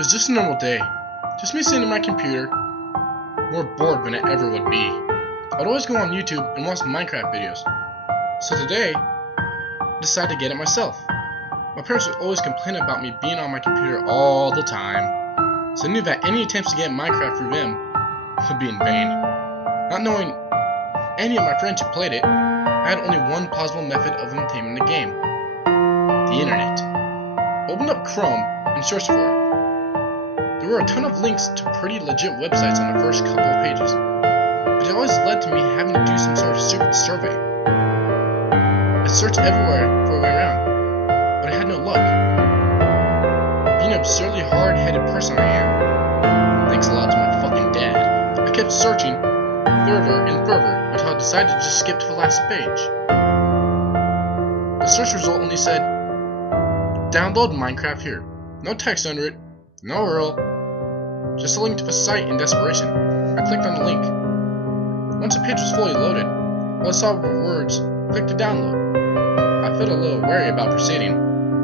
was just a normal day. Just me sitting at my computer, more bored than it ever would be. I'd always go on YouTube and watch Minecraft videos. So today, I decided to get it myself. My parents would always complain about me being on my computer all the time, so I knew that any attempts to get Minecraft through them would be in vain. Not knowing any of my friends who played it, I had only one plausible method of obtaining the game: the internet. I opened up Chrome and searched for it. There were a ton of links to pretty legit websites on the first couple of pages, but it always led to me having to do some sort of stupid survey. I searched everywhere for a way around, but I had no luck. Being an absurdly hard-headed person I am, thanks a lot to my fucking dad, I kept searching further and further until I decided to just skip to the last page. The search result only said, "Download Minecraft here." No text under it, no URL, just a link to the site in desperation. I clicked on the link. Once the page was fully loaded, all I saw were words, "Click to download." I felt a little wary about proceeding,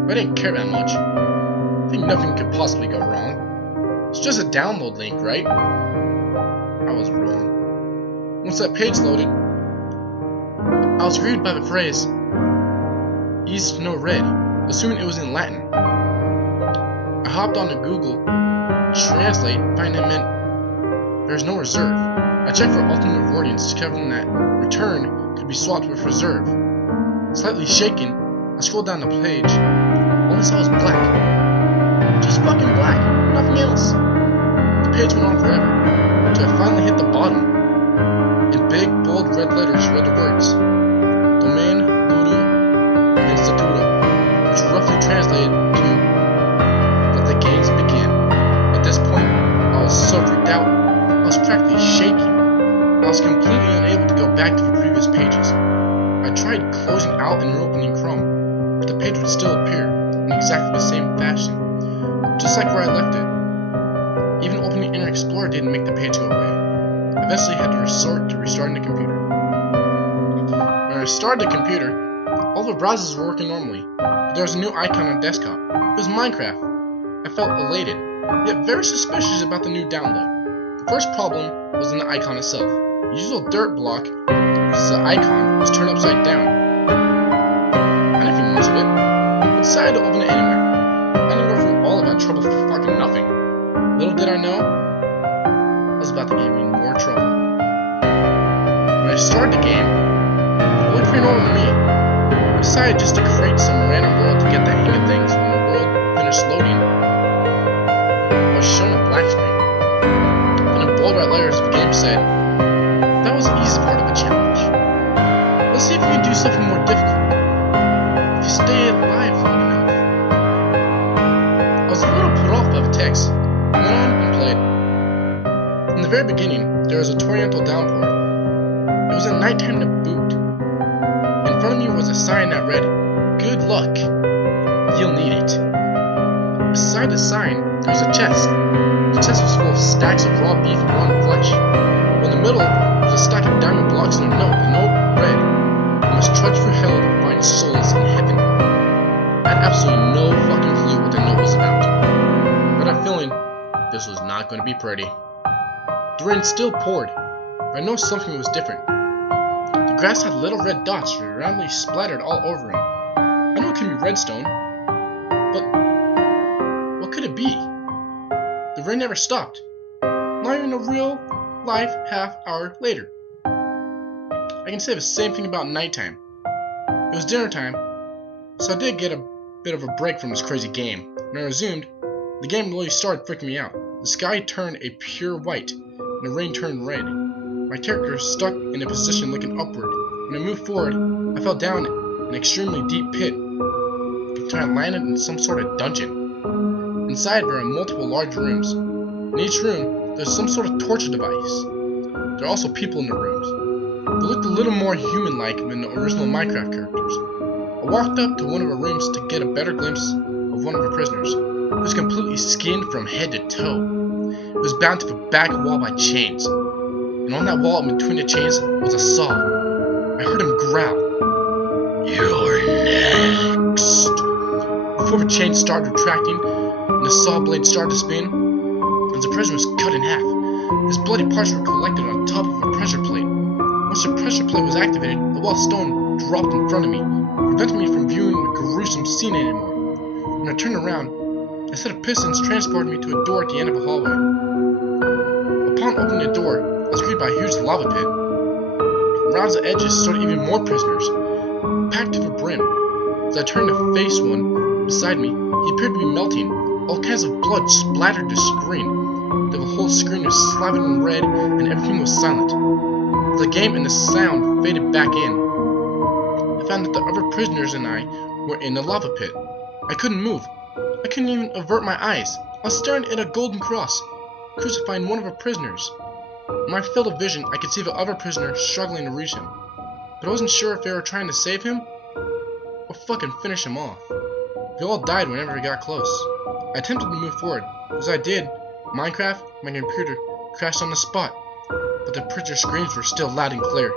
but I didn't care that much. I think nothing could possibly go wrong. It's just a download link, right? I was wrong. Once that page loaded, I was greeted by the phrase, "East no red," assuming it was in Latin. I hopped onto Google Translate, finding it meant "there's no reserve." I checked for alternate wordings, discovering that "return" could be swapped with "reserve." Slightly shaken, I scrolled down the page. All I saw was black. Just fucking black, nothing else. The page went on forever, until I finally hit the bottom. In big, bold red letters read the words, "Domain Ludo Instituto," which roughly translated to "Let the games begin." At this point, I was so freaked out, I was practically shaking. I was completely unable to go back to the previous pages. I tried closing out and reopening Chrome, but the page would still appear in exactly the same fashion, just like where I left it. Even opening Internet Explorer didn't make the page go away. I eventually had to resort to restarting the computer. When I started the computer, all the browsers were working normally, but there was a new icon on the desktop. It was Minecraft. I felt elated, yet very suspicious about the new download. The first problem was in the icon itself. The usual dirt block, which is the icon, was turned upside down. I didn't think much of it, but decided to open it anyway. I didn't go through all of that trouble for fucking nothing. Little did I know, I was about to get me more trouble. When I started the game, it looked pretty normal to me. I decided just to create some random world to get the hang of things. When the world finished loading, I was shown a black screen. And in bold red letters, the game said, "That was the easy part of the challenge. Let's see if we can do something more difficult. If you stay alive long enough." I was a little put off by the text. I went on and played. From the very beginning, there was a torrential downpour. It was at nighttime to boot. In front of me was a sign that read, "Good luck. You'll need it." Beside the sign, there was a chest. The chest was full of stacks of raw beef and raw flesh. In the middle was a stack of diamond blocks and a note. The note read, "You must trudge through hell to find souls in heaven." I had absolutely no fucking clue what the note was about, but I had a feeling this was not going to be pretty. The rain still poured, but I noticed something was different. The grass had little red dots randomly splattered all over it. I knew it could be redstone, but what could it be? The rain never stopped, not even a real life half hour later. I can say the same thing about nighttime. It was dinner time, so I did get a bit of a break from this crazy game. When I resumed, the game really started freaking me out. The sky turned a pure white, and the rain turned red. My character stuck in a position looking upward. When I moved forward, I fell down an extremely deep pit until I landed in some sort of dungeon. Inside there are multiple large rooms. In each room, there's some sort of torture device. There are also people in the rooms. They looked a little more human-like than the original Minecraft characters. I walked up to one of the rooms to get a better glimpse of one of the prisoners. He was completely skinned from head to toe. He was bound to the back wall by chains, and on that wall in between the chains was a saw. I heard him growl, "You're next." Before the chains started retracting, and the saw blade started to spin, as the prisoner was cut in half. His bloody parts were collected on top of a pressure plate. Once the pressure plate was activated, a wall of stone dropped in front of me, preventing me from viewing the gruesome scene anymore. When I turned around, a set of pistons transported me to a door at the end of a hallway. Upon opening the door, I was greeted by a huge lava pit. Around the edges stood even more prisoners, packed to the brim. As I turned to face one beside me, he appeared to be melting. All kinds of blood splattered the screen. The whole screen was slathered in red, and everything was silent. The game and the sound faded back in. I found that the other prisoners and I were in the lava pit. I couldn't move. I couldn't even avert my eyes. I was staring at a golden cross, crucifying one of the prisoners. In my field of vision, I could see the other prisoner struggling to reach him, but I wasn't sure if they were trying to save him or fucking finish him off. They all died whenever he got close. I attempted to move forward. As I did, Minecraft, my computer, crashed on the spot, but the prisoner screams were still loud and clear.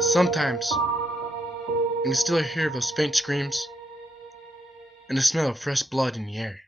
Sometimes, I can still hear those faint screams and the smell of fresh blood in the air.